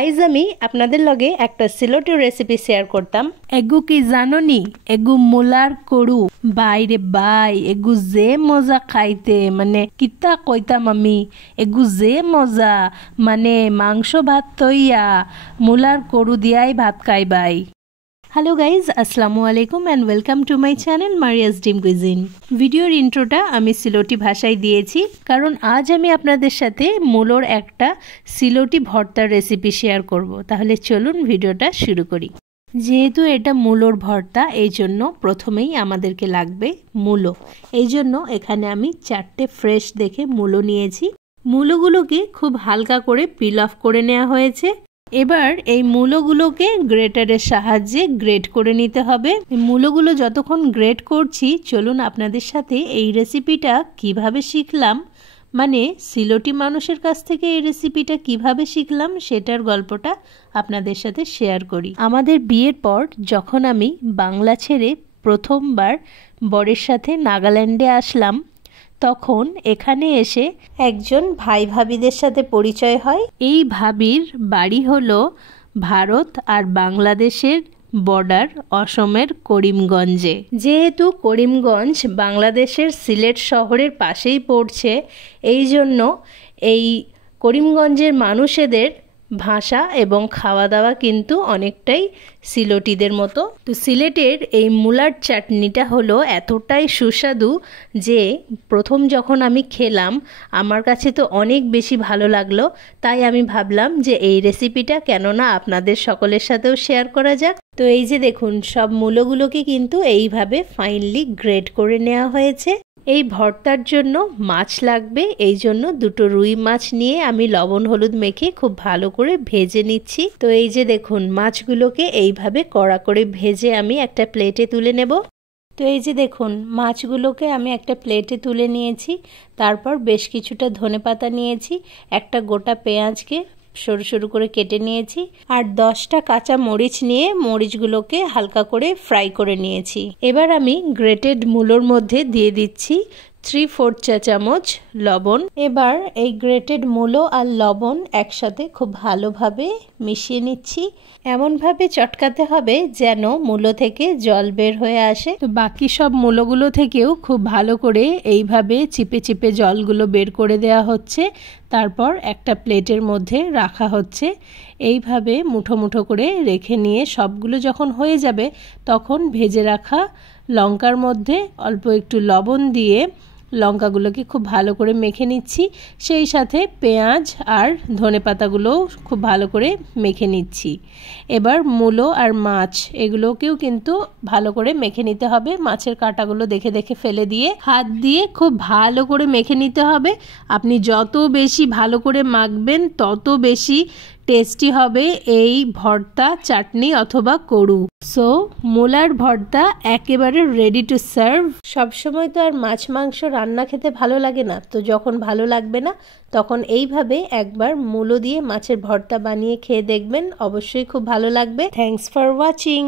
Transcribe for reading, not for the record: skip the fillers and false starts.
আইজ আমি আপনাদের লগে একটা সিলেটি রেসিপি শেয়ার করতাম। এগু কি জাননি? এগু মূলার করু। বাইরে বাই, এগু যে মজা খাইতে, মানে কিতা কইতাম আমি, এগু যে মজা, মানে মাংস ভাত তৈয়া মূলার করু দিয়াই ভাত খাইবাই। হ্যালো গাইজ, আসসালামু আলাইকুম and welcome to my channel Maria's dream cuisine. ভিডিওর ইন্ট্রোটা আমি সিলোটি ভাষায় দিয়েছি কারণ আজ আমি আপনাদের সাথে মূলোর একটা সিলোটি ভর্তার রেসিপি শেয়ার করব। তাহলে চলুন ভিডিওটা শুরু করি। যেহেতু এটা মূলোর ভর্তা, এই জন্য প্রথমেই আমাদেরকে লাগবে মূলো। এই জন্য এখানে আমি 4টে ফ্রেশ দেখে মূলো নিয়েছি। মূলোগুলোকে খুব হালকা করে পিল অফ করে নেওয়া হয়েছে। এবার এই মূলোগুলোকে গ্রেটারের সাহায্যে গ্রেট করে নিতে হবে। মূলোগুলো যতক্ষণ গ্রেট করছি, চলুন আপনাদের সাথে এই রেসিপিটা কিভাবে শিখলাম, মানে সিলোটি মানুষের কাছ থেকে এই রেসিপিটা কিভাবে শিখলাম সেটার গল্পটা আপনাদের সাথে শেয়ার করি। আমাদের বিয়ের পর যখন আমি বাংলা ছেড়ে প্রথমবার বরের সাথে নাগাল্যান্ডে আসলাম, তখন এখানে এসে একজন ভাই ভাবিদের সাথে পরিচয় হয়। এই ভাবির বাড়ি হলো ভারত আর বাংলাদেশের বর্ডার, অসমের করিমগঞ্জে। যেহেতু করিমগঞ্জ বাংলাদেশের সিলেট শহরের পাশেই পড়ছে, এই জন্য এই করিমগঞ্জের মানুষেদের ভাষা এবং খাওয়া দাওয়া কিন্তু অনেকটাই সিলোটিদের মতো। তো সিলেটের এই মূলার চাটনিটা হলো এতটাই সুস্বাদু যে প্রথম যখন আমি খেলাম আমার কাছে তো অনেক বেশি ভালো লাগলো। তাই আমি ভাবলাম যে এই রেসিপিটা কেননা আপনাদের সকলের সাথেও শেয়ার করা যাক। তো এই যে দেখুন, সব মূলোগুলোকে কিন্তু এইভাবে ফাইনলি গ্রেট করে নেওয়া হয়েছে। এই ভর্তার জন্য মাছ লাগবে, এই জন্য 2টো রুই মাছ নিয়ে আমি লবণ হলুদ মেখে খুব ভালো করে ভেজে নিচ্ছি। তো এই যে দেখুন, মাছগুলোকে এইভাবে কড়া করে ভেজে আমি একটা প্লেটে তুলে নেব। তো এই যে দেখুন, মাছগুলোকে আমি একটা প্লেটে তুলে নিয়েছি। তারপর বেশ কিছুটা ধনেপাতা নিয়েছি, একটা গোটা পেঁয়াজকে সরু সরু করে কেটে নিয়েছি, আর 10টা কাঁচা মরিচ নিয়ে মরিচগুলোকে হালকা করে ফ্রাই করে নিয়েছি। এবার আমি গ্রেটেড মূলোর মধ্যে দিয়ে দিচ্ছি 3/4 চা চামচ লবণ। এবার এই গ্রেটেড মূলো আর লবণ একসাথে খুব ভালোভাবে মিশিয়ে নিচ্ছি। এমনভাবে চটকাতে হবে যেন মূলো থেকে জল বের হয়ে আসে। তো বাকি সব মূলোগুলো থেকেও খুব ভালো করে এইভাবে চিপে চিপে জলগুলো বের করে দেওয়া হচ্ছে। তারপর একটা প্লেটের মধ্যে রাখা হচ্ছে। এইভাবে মুঠো মুঠো করে রেখে নিয়ে সবগুলো যখন হয়ে যাবে, তখন ভেজে রাখা লঙ্কার মধ্যে অল্প একটু লবণ দিয়ে লঙ্কাগুলোকে খুব ভালো করে মেখে নিচ্ছি। সেই সাথে পেঁয়াজ আর ধনেপাতাগুলোও খুব ভালো করে মেখে নিচ্ছি। এবার মূলো আর মাছ এগুলোকেও কিন্তু ভালো করে মেখে নিতে হবে। মাছের কাঁটাগুলো দেখে দেখে ফেলে দিয়ে হাত দিয়ে খুব ভালো করে মেখে নিতে হবে। আপনি যত বেশি ভালো করে মাখবেন তত বেশি টেস্টি হবে এই ভর্তা, চাটনি অথবা করু। সো মূলার ভর্তা একেবারে রেডি টু সার্ভ। সবসময় তো আর মাছ মাংস রান্না খেতে ভালো লাগে না, তো যখন ভালো লাগবে না তখন এইভাবে একবার মূলো দিয়ে মাছের ভর্তা বানিয়ে খেয়ে দেখবেন, অবশ্যই খুব ভালো লাগবে। Thanks for watching.